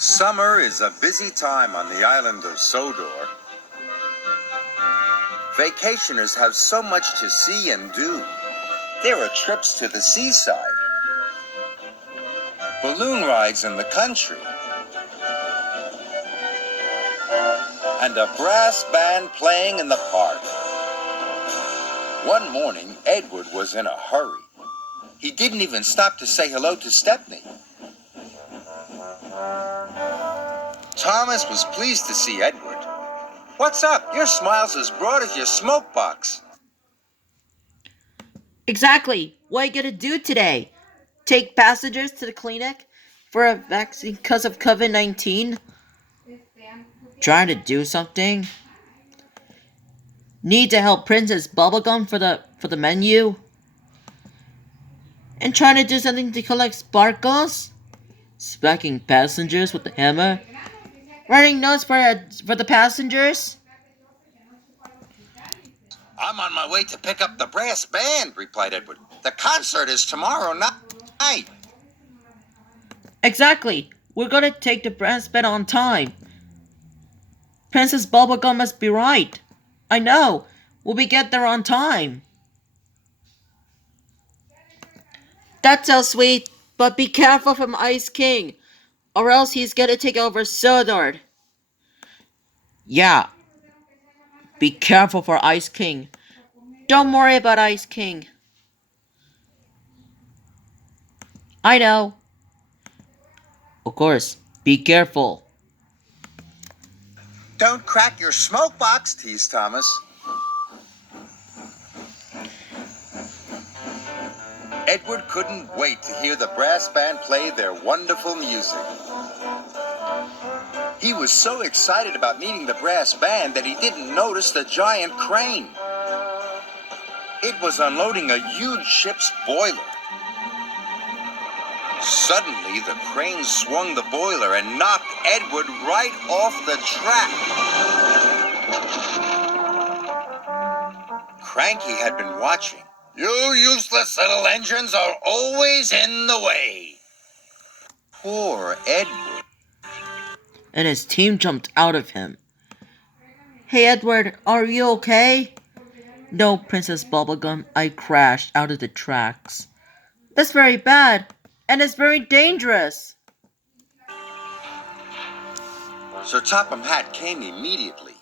Summer is a busy time on the island of Sodor. Vacationers have so much to see and do. There are trips to the seaside, balloon rides in the country, and a brass band playing in the park. One morning, Edward was in a hurry. He didn't even stop to say hello to Stepney. Thomas was pleased to see Edward. "What's up? Your smile's as broad as your smoke box." Exactly. What are you gonna do today? Take passengers to the clinic for a vaccine because of COVID-19? Trying to do something? Need to help Princess Bubblegum for the menu? And trying to do something to collect sparkles? Smacking passengers with the hammer? Writing notes for the passengers? "I'm on my way to pick up the brass band," replied Edward. "The concert is tomorrow night." Exactly. We're gonna take the brass band on time. Princess Bubblegum must be right. I know. Will we get there on time? That's so sweet, but be careful from Ice King, or else he's gonna take over Sodor. Yeah, be careful for Ice King. Don't worry about Ice King. I know. Of course, be careful. "Don't crack your smoke box," teased Thomas. Edward couldn't wait to hear the brass band play their wonderful music. He was so excited about meeting the brass band that he didn't notice the giant crane. It was unloading a huge ship's boiler. Suddenly, the crane swung the boiler and knocked Edward right off the track. Cranky had been watching. "You useless little engines are always in the way." Poor Edward. And his team jumped out of him. Hey Edward, are you okay? No, Princess Bubblegum, I crashed out of the tracks. That's very bad, and it's very dangerous. Sir Topham Hatt came immediately.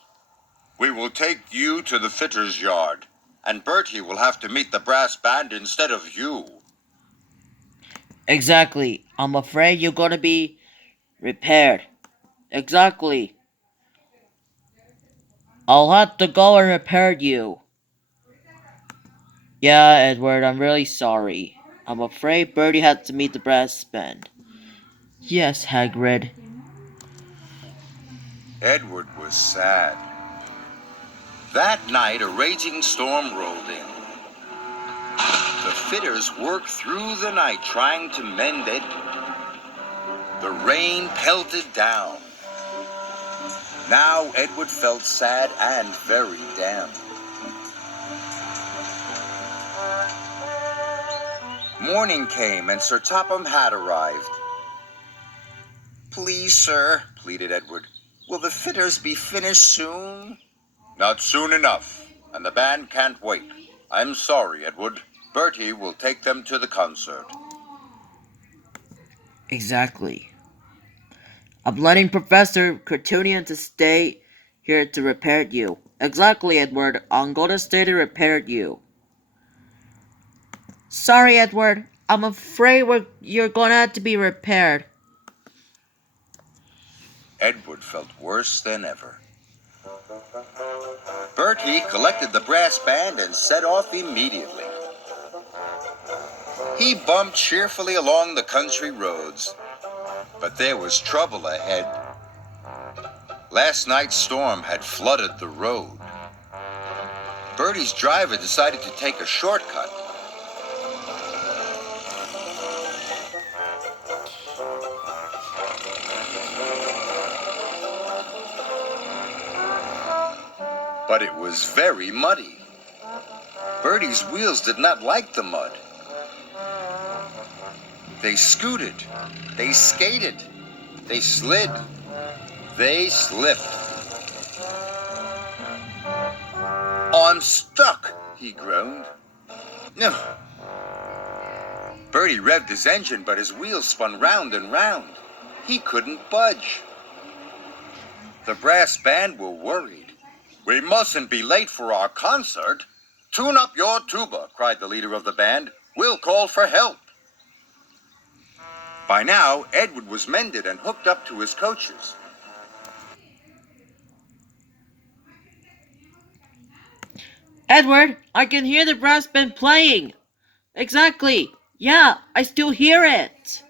"We will take you to the fitter's yard, and Bertie will have to meet the brass band instead of you." Exactly. I'm afraid you're gonna be repaired. Exactly. I'll have to go and repair you. Yeah, Edward, I'm really sorry. I'm afraid Bertie had to meet the brass band. Yes, Hagrid. Edward was sad. That night, a raging storm rolled in. The fitters worked through the night trying to mend it. The rain pelted down. Now Edward felt sad and very damp. Morning came and Sir Topham Hatt arrived. "Please, sir," pleaded Edward, "will the fitters be finished soon?" "Not soon enough, and the band can't wait. I'm sorry, Edward. Bertie will take them to the concert." Exactly. I'm letting Professor Cartunian to stay here to repair you. Exactly, Edward. I'm gonna stay to repair you. Sorry, Edward. I'm afraid you're gonna have to be repaired. Edward felt worse than ever. Bertie collected the brass band and set off immediately. He bumped cheerfully along the country roads, but there was trouble ahead. Last night's storm had flooded the road. Bertie's driver decided to take a shortcut. But it was very muddy. Bertie's wheels did not like the mud. They scooted. They skated. They slid. They slipped. I'm stuck, he groaned. No. Bertie revved his engine, but his wheels spun round and round. He couldn't budge. The brass band were worried. We mustn't be late for our concert. Tune up your tuba, cried the leader of the band. We'll call for help. By now, Edward was mended and hooked up to his coaches. Edward, I can hear the brass band playing. Exactly. Yeah, I still hear it.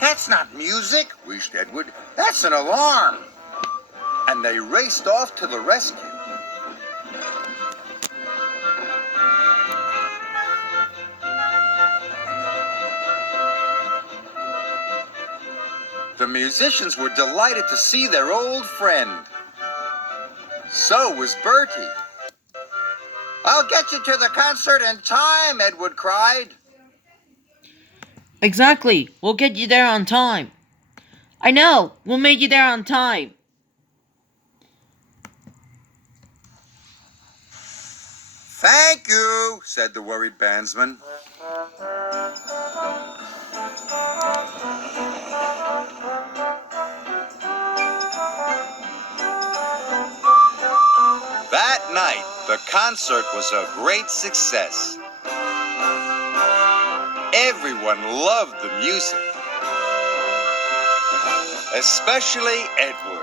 That's not music, wheezed Edward. That's an alarm. And they raced off to the rescue. The musicians were delighted to see their old friend. So was Bertie. I'll get you to the concert in time, Edward cried. Exactly. We'll get you there on time. I know. We'll make you there on time. Thank you, said the worried bandsman. That night, the concert was a great success. Everyone loved the music, especially Edward.